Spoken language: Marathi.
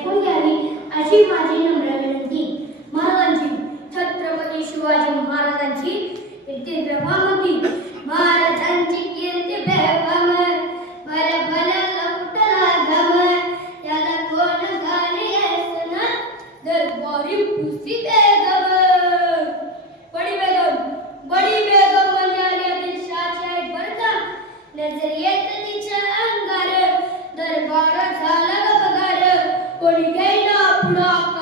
ऐकून घ्यावी अशी माझी नम्र विनंती. महाराजांची छत्रपती शिवाजी महाराजांची कीर्ती महाराजांची कीर्ती प्रभाम भल्या भल्या लपटला घाम याला कोण झाली असना दरबारी पुसी Poligena Blanca.